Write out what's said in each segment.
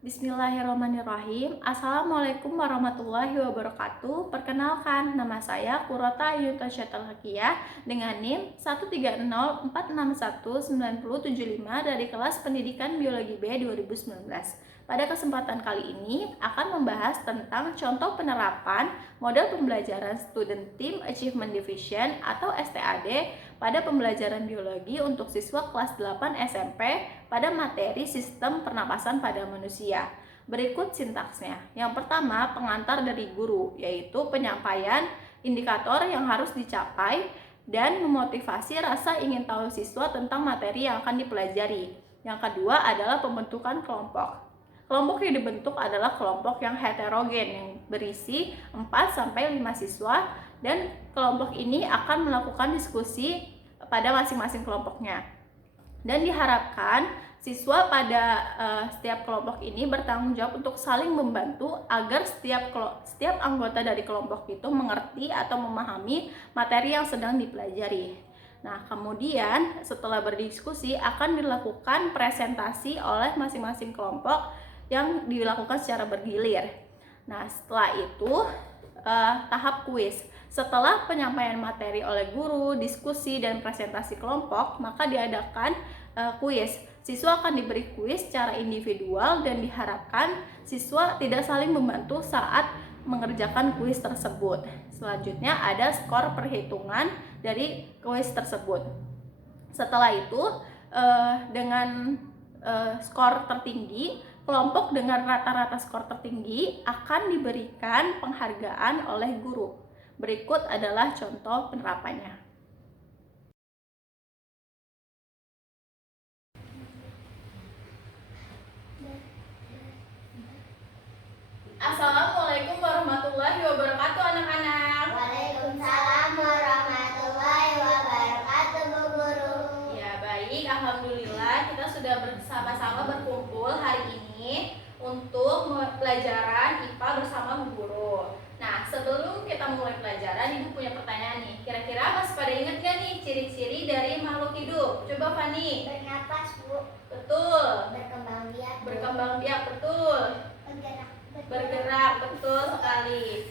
Bismillahirrahmanirrahim. Assalamualaikum warahmatullahi wabarakatuh. Perkenalkan, nama saya Qurrata Ayyunta Syatalhaqiyah dengan NIM 130461975 dari kelas Pendidikan Biologi B 2019. Pada kesempatan kali ini akan membahas tentang contoh penerapan model pembelajaran Student Team Achievement Division atau STAD pada pembelajaran biologi untuk siswa kelas 8 SMP pada materi sistem pernapasan pada manusia. Berikut sintaksnya. Yang pertama, pengantar dari guru, yaitu penyampaian indikator yang harus dicapai dan memotivasi rasa ingin tahu siswa tentang materi yang akan dipelajari. Yang kedua adalah pembentukan kelompok. Kelompok yang dibentuk adalah kelompok yang heterogen yang berisi 4-5 siswa, dan kelompok ini akan melakukan diskusi pada masing-masing kelompoknya. Dan diharapkan siswa pada setiap kelompok ini bertanggung jawab untuk saling membantu agar setiap anggota dari kelompok itu mengerti atau memahami materi yang sedang dipelajari. Nah, kemudian setelah berdiskusi akan dilakukan presentasi oleh masing-masing kelompok yang dilakukan secara bergilir. Nah, setelah itu tahap kuis. Setelah penyampaian materi oleh guru, diskusi, dan presentasi kelompok, maka diadakan kuis. Siswa akan diberi kuis secara individual dan diharapkan siswa tidak saling membantu saat mengerjakan kuis tersebut. Selanjutnya ada skor perhitungan dari kuis tersebut. Setelah itu dengan skor tertinggi, kelompok dengan rata-rata skor tertinggi akan diberikan penghargaan oleh guru. Berikut adalah contoh penerapannya. Assalamualaikum warahmatullahi wabarakatuh anak-anak. Waalaikumsalam warahmatullahi wabarakatuh, Bu Guru. Ya, baik, alhamdulillah kita sudah bersama-sama berkumpul hari ini untuk pelajaran IPA bersama Bu Guru. Nah, sebelum kita mulai pelajaran, Ibu punya pertanyaan nih. Kira-kira masih pada ingat gak nih ciri-ciri dari makhluk hidup? Coba Fani. Bernapas, Bu. Betul. Berkembang biak. Berkembang biak, betul. Bergerak, betul sekali.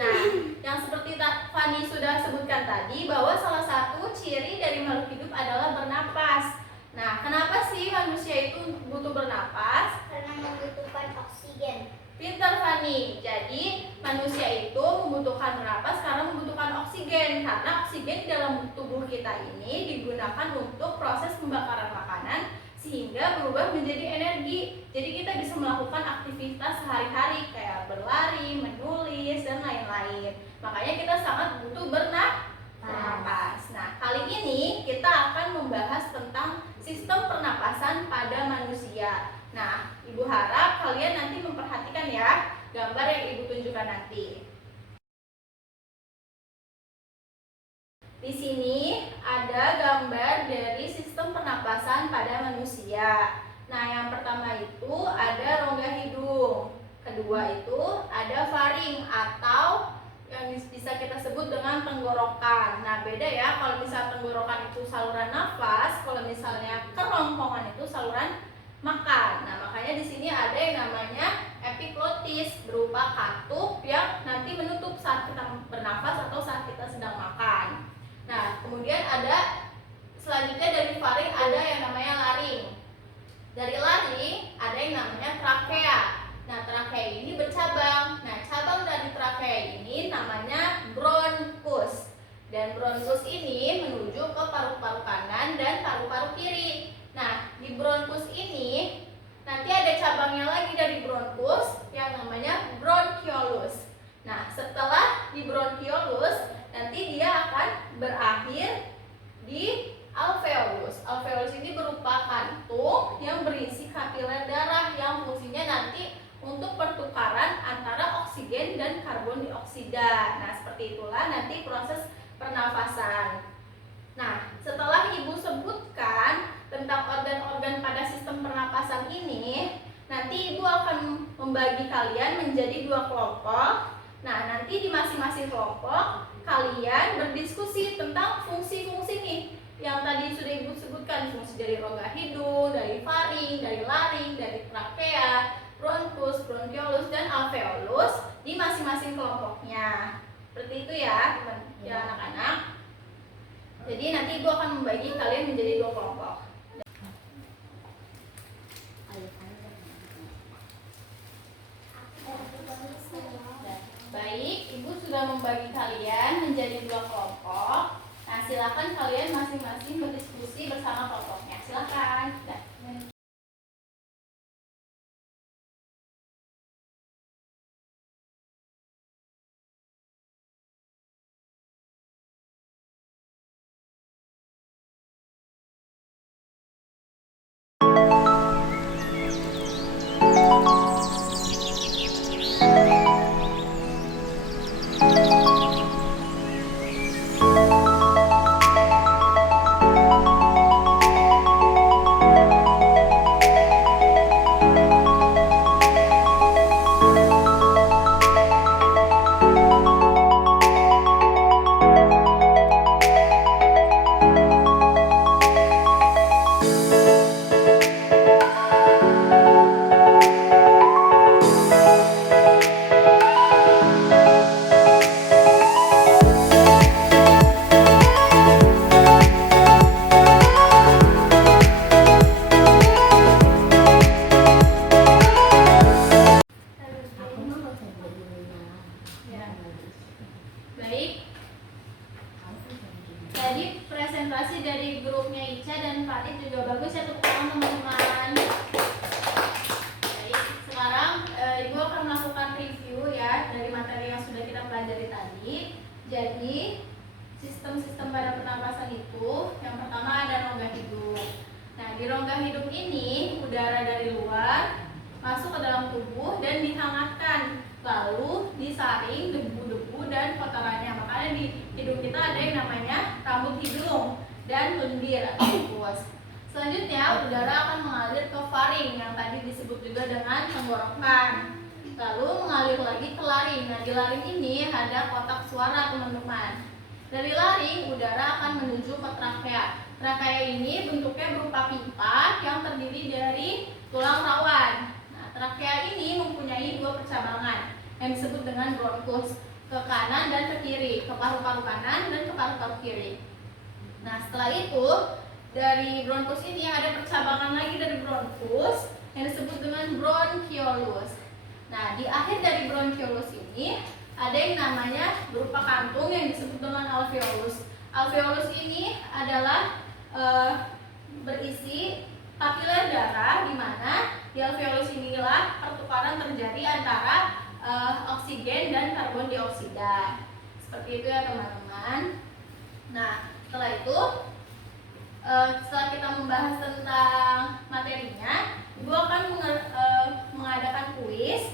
Nah, yang seperti Fani sudah sebutkan tadi, bahwa salah satu ciri dari makhluk hidup adalah bernapas. Nah, kenapa sih manusia itu butuh bernapas? Karena membutuhkan oksigen. Pintar Fani. Jadi manusia itu membutuhkan bernapas karena membutuhkan oksigen. Karena oksigen di dalam tubuh kita ini digunakan untuk proses pembakaran makanan sehingga berubah menjadi energi. Jadi kita bisa melakukan aktivitas sehari-hari kayak berlari, menulis, dan lain-lain. Makanya kita sangat butuh bernapas. Nah, kali ini kita akan membahas tentang sistem pernapasan pada manusia. Nah, Ibu harap kalian nanti memperhatikan ya gambar yang Ibu tunjukkan nanti. Di sini ada gambar dari sistem pernapasan pada manusia. Nah, yang pertama itu ada rongga hidung. Kedua itu ada faring atau yang bisa kita sebut dengan tenggorokan. Nah, beda ya, kalau misalnya tenggorokan itu saluran nafas, kalau misalnya kerongkongan itu saluran makan. Nah, makanya di sini ada yang namanya epiglotis, berupa katup yang nanti menutup saat kita bernafas atau saat kita sedang makan. Nah, kemudian ada selanjutnya dari faring ada yang namanya laring. Dari laring ada yang namanya trakea. Nah, trakea ini bercabang. Nah, cabang dari trakea ini namanya bronkus. Dan bronkus ini menuju ke paru-paru kanan dan paru-paru kiri. Nah, di bronkus ini nanti ada cabangnya lagi dari bronkus yang namanya bronchiolus. Nah, setelah di bronchiolus nanti dia akan berakhir di alveolus. Alveolus ini berupa kantung yang berisi kapiler darah yang fungsinya nanti untuk pertukaran antara oksigen dan karbon dioksida. Nah, seperti itulah nanti proses pernafasan. Nah, setelah Ibu sebutkan tentang organ-organ pada sistem pernapasan ini, nanti Ibu Ibu akan membagi kalian menjadi 2 kelompok. Nah, nanti di masing-masing kelompok kalian berdiskusi tentang fungsi-fungsi nih yang tadi sudah Ibu sebutkan, fungsi dari rongga hidung, dari faring, dari laring, dari trakea, bronkus, bronkiolus, dan alveolus di masing-masing kelompoknya. Seperti itu ya, ya anak-anak. Jadi nanti Ibu akan membagi kalian menjadi 2 kelompok. Baik, Ibu sudah membagi kalian menjadi 2 kelompok. Nah, silakan kalian masing-masing berdiskusi bersama kelompoknya. Silakan. Baik. Jadi presentasi dari grupnya Ica dan Farid juga bagus ya, tepuk tangan teman-teman. Baik, sekarang Ibu akan melakukan review ya dari materi yang sudah kita pelajari tadi. Jadi sistem-sistem pada pernapasan itu yang pertama ada rongga hidung. Nah, di rongga hidung ini udara dari luar masuk ke dalam tubuh dan dihangatkan, lalu disaring debu-debu dan kotorannya. Makanya di hidung kita ada yang namanya rambut hidung dan lendir atau tikus. Selanjutnya udara akan mengalir ke faring yang tadi disebut juga dengan tenggorokan, lalu mengalir lagi ke laring. Nah, di laring ini ada kotak suara teman-teman. Dari laring udara akan menuju ke trakea. Trakea ini bentuknya berupa pipa yang terdiri dari tulang rawan. Trakea ini mempunyai 2 percabangan yang disebut dengan bronkus, ke kanan dan ke kiri, ke paru-paru kanan dan ke paru-paru kiri. Nah, setelah itu dari bronkus ini ada percabangan lagi dari bronkus yang disebut dengan bronkiolus. Nah, di akhir dari bronkiolus ini ada yang namanya berupa kantung yang disebut dengan alveolus. Alveolus ini adalah berisi papiler darah, di mana di alveolus inilah pertukaran terjadi antara oksigen dan karbon dioksida. Seperti itu ya teman-teman. Nah, setelah itu setelah kita membahas tentang materinya, Ibu akan mengadakan kuis.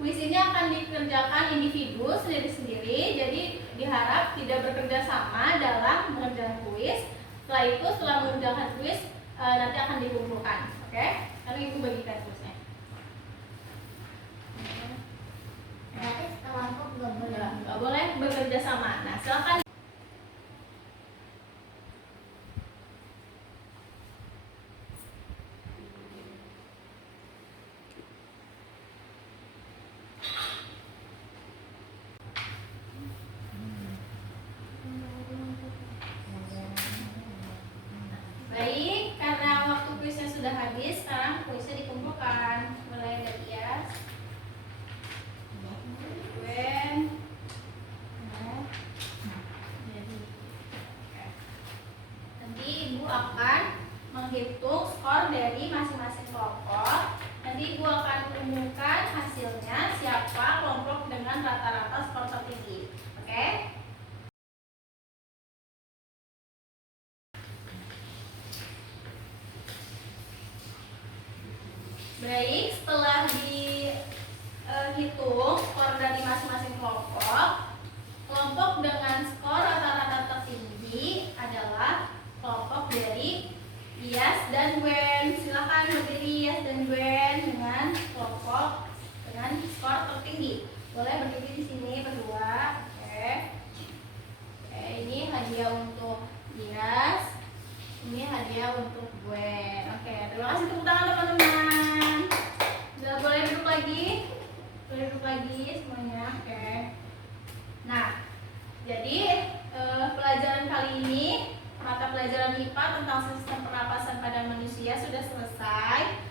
Kuis ini akan dikerjakan individu sendiri-sendiri, jadi diharap tidak bekerja sama dalam mengerjakan kuis. Setelah itu, setelah mengerjakan kuis, nanti akan dikumpulkan, oke? Karena Ibu bagikan kuisnya. Berarti kelompok Nggak boleh bekerja sama. Nah, silakan. Baik, karena waktu kuisnya sudah habis, sekarang kuisnya dikumpulkan. Mulai dari Iyas, Gwen, nanti Ibu akan menghitung skor dari masing-masing kelompok. Nanti Ibu akan umumkan hasilnya siapa kelompok dengan rata-rata skor tertinggi. Oke? Baik, setelah dihitung skor dari masing-masing kelompok, kelompok dengan skor rata-rata tertinggi adalah kelompok dari Iyas dan Gwen. Silakan berdiri Iyas dan Gwen dengan kelompok skor tertinggi. Boleh berdiri di sini berdua. Oke. Oke, ini hadiah untuk Dias. Ini hadiah untuk gue. Oke, terima kasih tepuk tangan teman-teman. Sudah boleh duduk lagi. Boleh duduk lagi semuanya. Oke. Nah, jadi pelajaran kali ini, mata pelajaran IPA tentang sistem pernapasan pada manusia sudah selesai.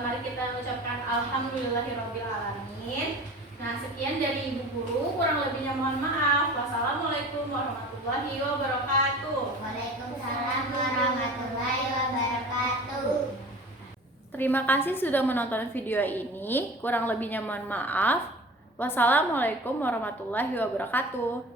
Mari kita mengucapkan alhamdulillahirobbilalamin. Nah, sekian dari Ibu Guru, kurang lebihnya mohon maaf. Wassalamualaikum warahmatullahi wabarakatuh. Waalaikumsalam warahmatullahi wabarakatuh. Terima kasih sudah menonton video ini. Kurang lebihnya mohon maaf. Wassalamualaikum warahmatullahi wabarakatuh.